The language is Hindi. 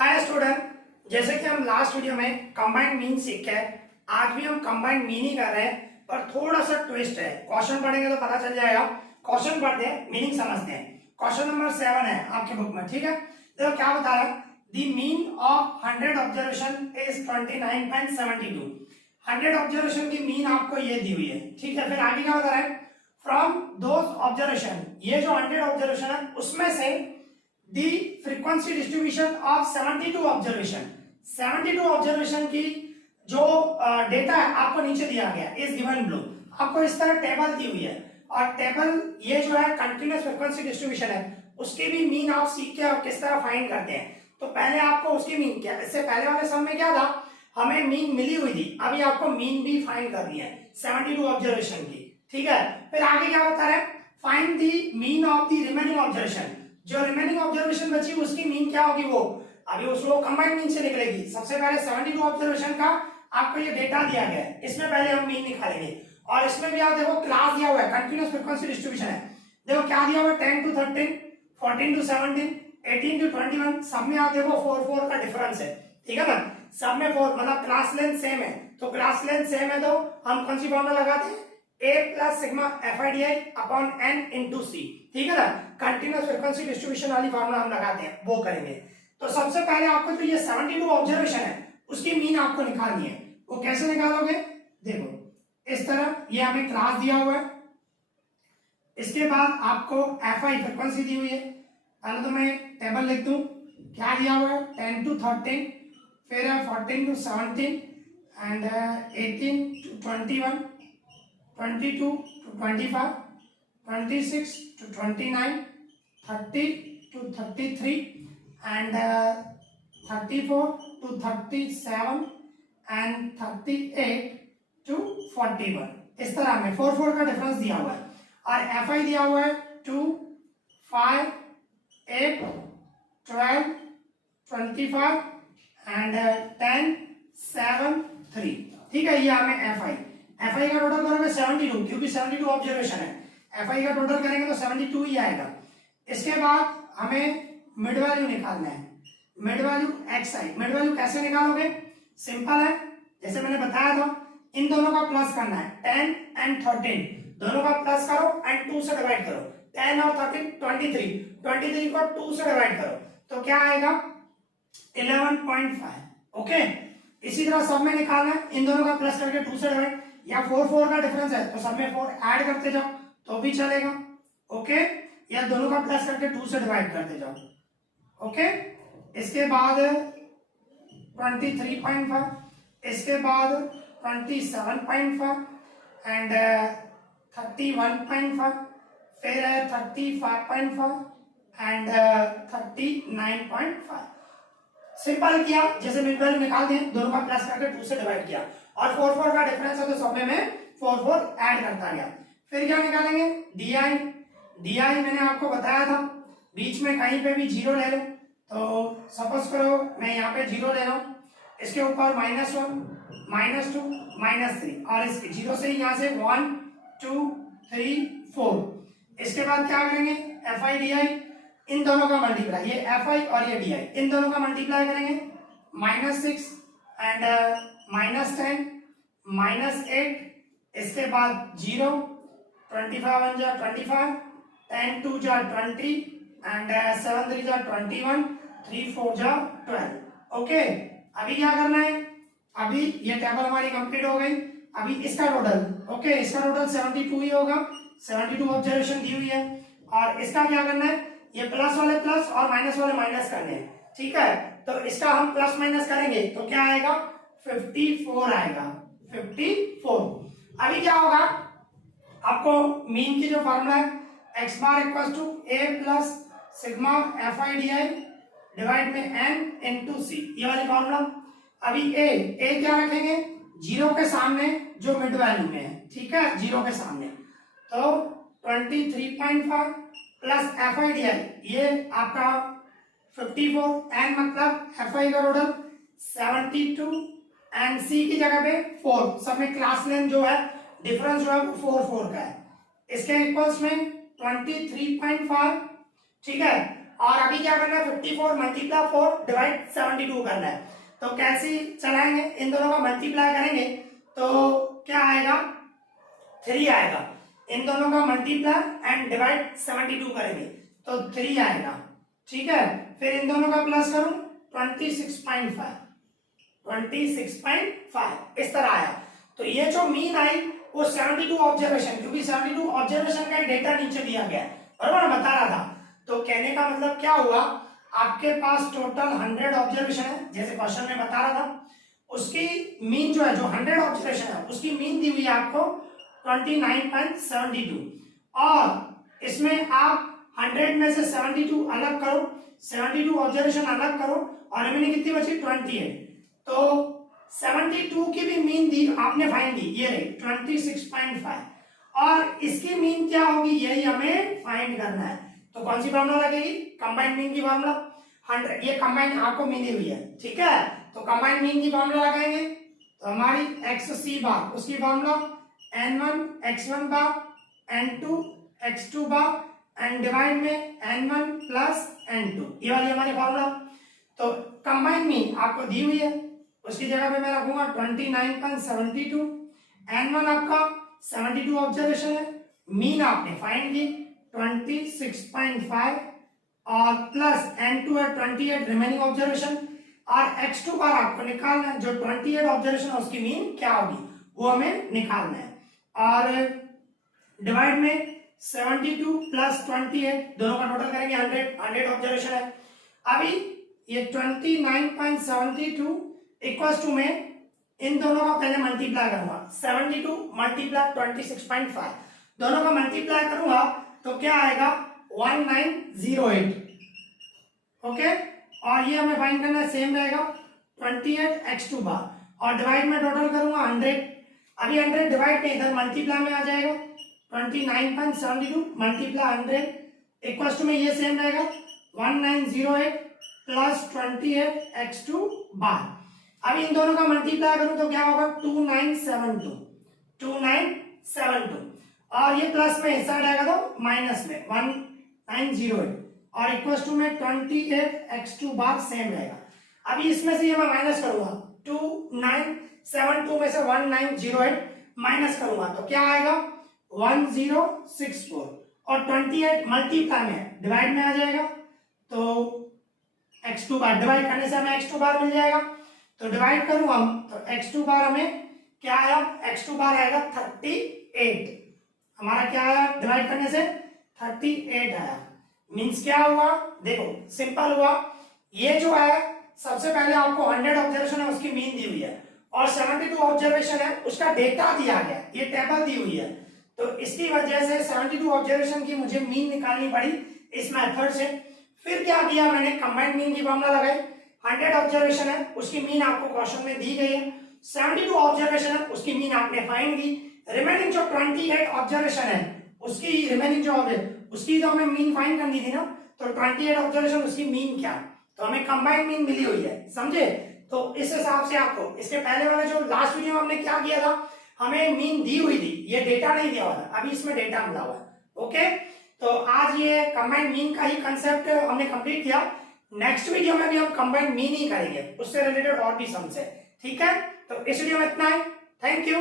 हाय स्टूडेंट, जैसे कि हम लास्ट वीडियो में कंबाइंड मीन सीख के आज भी हम कंबाइंड मीन ही कर रहे हैं, पर थोड़ा सा ट्विस्ट है। क्वेश्चन पढ़ेंगे तो पता चल जाएगा। क्वेश्चन पढ़ते हैं, मीनिंग समझते हैं। क्वेश्चन नंबर 7 है आपके बुक में, ठीक है। देखो क्या बताया, the mean of 100 observation is 29.72। 100 observation की मीन आपको ये दी हुई है, ठीक है। फिर आगे क्या बता रहा है, फ्रॉम दोज ऑब्जर्वेशन, ये जो 100 ऑब्जर्वेशन है उसमें से the frequency distribution of 72 observation 72 observation की जो डेटा है आपको नीचे दिया गया इज गिवन ब्लो। आपको इस तरह टेबल दी हुई है और टेबल ये जो है कंटिन्यूअस फ्रीक्वेंसी डिस्ट्रीब्यूशन है, उसकी भी मीन आप सीख के और किस तरह फाइंड करते हैं। तो पहले आपको उसकी मीन क्या, इससे पहले वाले सम में क्या था, हमें मीन मिली हुई थी, अभी आपको मीन भी फाइंड करनी है 72 ऑब्जर्वेशन की, ठीक है। फिर आगे क्या बता रहे हैं, find the mean of the remaining observation. जो रिमेनिंग ऑब्जर्वेशन बची उसकी मीन क्या होगी, वो अभी उसको कंबाइंड मीन से निकलेगी। सबसे पहले 72 ऑब्जर्वेशन का आपको ये डेटा दिया गया है, इसमें पहले हम मीन निकालेंगे। और इसमें भी आप देखो क्लास दिया हुआ है, कंटीन्यूअस फ्रीक्वेंसी डिस्ट्रीब्यूशन है। देखो क्या दिया हुआ है, 10 to 13, 14 to 17, 18 to 21। सब में आप देखो 4 का डिफरेंस है, ठीक है ना। सब में 4 मतलब क्लास लेंथ सेम है, तो क्लास लेंथ सेम है तो हम कौन सी फॉर्मूला लगाते हैं, A plus sigma FIDI upon N into C, ठीक है ना। कंटिन्यूअस फ्रीक्वेंसी डिस्ट्रीब्यूशन वाली फॉर्मूला हम लगाते हैं, वो करेंगे। तो सबसे पहले आपको जो ये 72 ऑब्जर्वेशन है उसकी मीन आपको निकालनी है। वो कैसे निकालोगे, देखो इस तरह, ये हमें क्लास दिया हुआ है, इसके बाद आपको FI फ्रीक्वेंसी दी हुई है। पहले तो मैं टेबल लिख दूं, क्या दिया हुआ है, 10 to 13, फिर 14 to 17 and 18 to 21, 22 to 25, 26 to 29, 30 to 33 and 34 to 37 and 38 to 41। इस तरह में 4 का डिफरेंस दिया हुआ है। और FI दिया हुआ है 2, 5, 8, 12, 25 and 10, 7, 3, ठीक है। ये हमें FI का टोटल करोगे 72, क्योंकि 72 ऑब्जर्वेशन है। FI का टोटल करेंगे तो 72 ही आएगा। इसके बाद हमें मिड वैल्यू निकालना है, mid value XI। Mid value कैसे निकालोगे, सिंपल है, जैसे मैंने बताया था, इन दोनों का प्लस करना है। 10 एंड 13 दोनों का प्लस करो एंड 2 से डिवाइड करो। 10 और 13 23 को 2 से डिवाइड करो तो क्या आएगा, 11.5। ओके, इसी तरह सब में निकालना है, इन दोनों का प्लस करके 2 से डिवाइड, या 4 का डिफरेंस है तो सब में 4 ऐड करते जाओ तो भी चलेगा। ओके, या दोनों का प्लस करके 2 से डिवाइड करते जाओ। ओके, इसके बाद 23.5, इसके बाद 27.5 एंड 31.5, फिर 35.5 एंड 39.5। सिंपल किया, जैसे मिड वैल्यू निकाल दें, दोनों का प्लस करके 2 से डिवाइड किया, और 4 का डिफरेंस है तो सब में 4 ऐड करता गया। फिर क्या निकालेंगे, DI मैंने आपको बताया था, बीच में कहीं पे भी 0 ले लो। तो सपोज करो मैं यहाँ पे 0 ले रहा हूँ, इसके ऊपर -1, -2, -3, और इसके 0 से यहाँ से 1, 2, 3, 4। इसके बाद क्या करेंगे, FIDI, इन दोनों का मल्टीप्लाई, ये FI और ये DI, इन दोनों का मल्टीप्लाई करेंगे, -6 एंड -10, -8, इसके बाद 0, 25 1 जा 25, 10 2 जा 20 एंड 7 3 जा 21, 3 4 जा 12। ओके, अभी क्या करना है, अभी ये टेबल हमारी कंप्लीट हो गई। अभी इसका टोटल, ओके, इसका टोटल 72 ही होगा, 72 ऑब्जर्वेशन दी हुई है। और इसका क्या करना है, ये प्लस वाले प्लस और माइनस वाले माइनस करने हैं, ठीक है। तो इसका हम प्लस माइनस करेंगे तो क्या आएगा, 54 आएगा, 54। अभी क्या होगा, आपको मीन की जो फॉर्मूला है, x bar equal to A plus sigma FIDI divide में N इंटू C, ये वाली फॉर्मूला। अभी A क्या रखेंगे, 0 के सामने जो मिड वैल्यू में है, ठीक है, 0 के सामने, तो 23.5 प्लस FIDI, ये आपका 54, N मतलब FI का टोटल 72 एंड C की जगह पे 4। सब में क्लास लेंथ जो है, डिफरेंस जो है वो 4 का है। इसके इक्वल्स में 23.5, ठीक है। और अभी क्या करना है 54 मल्टीप्लाई 4 डिवाइड 72 करना है। तो कैसे चलाएंगे, इन दोनों का मल्टीप्लाई करेंगे तो क्या आएगा 3 आएगा। इन दोनों का मल्टीप्लाई एंड डिवाइड 72 करेंगे तो 3 आएगा, ठीक है। फिर इन दोनों का प्लस करूं 26.5 इस तरह आया। तो ये जो मीन आई वो 72 ऑब्जर्वेशन, क्योंकि 72 ऑब्जर्वेशन का डेटा नीचे दिया गया है, बराबर बता रहा था। तो कहने का मतलब क्या हुआ, आपके पास टोटल 100 ऑब्जर्वेशन है, जैसे क्वेश्चन में बता रहा था, उसकी मीन जो है, जो 100 ऑब्जर्वेशन है उसकी मीन दी हुई है आपको 29.72, और इसमें आप 100 में से 72 अलग करो, 72 ऑब्जर्वेशन अलग करो, और रिमेनिंग कितनी बची 28। तो 72 की भी मीन दी आपने फाइंड दी, ये रही 26.5, और इसकी मीन क्या होगी यही हमें फाइंड करना है। तो कौन सी फॉर्मूला लगेगी, कंबाइंड मीन की फॉर्मूला 100, ये कंबाइंड आपको मीन दी हुई है, ठीक है। तो कंबाइंड मीन की फॉर्मूला लगाएंगे तो हमारी XC बार, उसकी formula N1 X1 bar N2 X2 bar and divide में N1 प्लस N2, ये वाली हमारी फॉर्मूला। तो कंबाइंड मीन आपको दी हुई है, उसकी जगह पे मैं रखूंगा 29.72, N1 आपका 72 ऑब्जर्वेशन है, मीन आपने फाइंड की 26.5 और प्लस N2 है 28 रिमेनिंग ऑब्जर्वेशन, और X2 बार आपको निकालना है, जो 28 ऑब्जर्वेशन है उसकी मीन क्या होगी वो हमें निकालना है, और डिवाइड में 72 प्लस 28 दोनों का टोटल करेंगे 100 ऑब्जर्वेशन है। अभी ये 29.72 इक्वल्स टू में इन दोनों का पहले मल्टीप्लाई करूंगा, 72 मल्टीप्लाई 26.5 दोनों का मल्टीप्लाई करूंगा तो क्या आएगा 1908, ओके। और ये हमें फाइंड करना है, सेम रहेगा 28 X2 बार, और डिवाइड में टोटल करूंगा 100, अभी 100 डिवाइड में इधर मल्टीप्लाई में आ जाएगा 29.72 मल्टीप्लाई 100 इक्वल्स टू में ये सेम रहेगा 1908 प्लस 28 X2 बार। अभी इन दोनों का मल्टीप्लाई करूं तो क्या होगा 2972, और ये प्लस में हिस्सा रहेगा तो माइनस में 1908, और इक्वल्स टू में 28 X2 बार सेम रहेगा। अभी इसमें से ये मैं माइनस करूंगा 2972 में से 1908 माइनस करूंगा तो क्या आएगा 1064, और 28 मल्टीप्लाई में डिवाइड में आ जाएगा तो X2 बार डिवाइड करने से हमें X2 बार मिल जाएगा। तो डिवाइड करूं हम तो X2 बार हमें क्या आया, X2 बार आएगा 38, हमारा क्या आया डिवाइड करने से 38 आया। मींस क्या हुआ, देखो सिंपल हुआ, ये जो है सबसे पहले आपको 100 ऑब्जर्वेशन है उसकी मीन दी हुई है, और 72 ऑब्जर्वेशन है उसका डेटा दिया गया, ये टेबल दी हुई है। तो इसकी वजह से 72 ऑब्जर्वेशन की मुझे मीन निकालनी पड़ी इस मेथड से। फिर क्या किया मैंने, कंबाइंड मीन की फॉर्मूला लगाई, 100 ऑब्जर्वेशन है उसकी मीन आपको क्वेश्चन में दी गई है, 72 ऑब्जर्वेशन है उसकी मीन आपने फाइंड की, रिमेनिंग जो 28 ऑब्जर्वेशन है उसकी रिमेनिंग जो उसकी तो हमें मीन फाइंड करनी थी ना, तो 28 ऑब्जर्वेशन उसकी मीन क्या, तो हमें कंबाइंड मीन मिली हुई है, समझे। तो इस हिसाब से आपको इसके पहले वाले जो लास्ट वीडियो में हमने क्या किया था, हमें मीन दी हुई थी, ये डेटा नहीं दिया हुआ था, अभी इसमें डेटा मिला हुआ है, ओके। तो आज ये कंबाइंड मीन का ही कंसेप्ट हमने कंप्लीट किया, नेक्स्ट वीडियो में भी हम कंबाइंड मीन ही करेंगे, उससे रिलेटेड और भी सम्स है, ठीक है। तो इस वीडियो में इतना है, थैंक यू।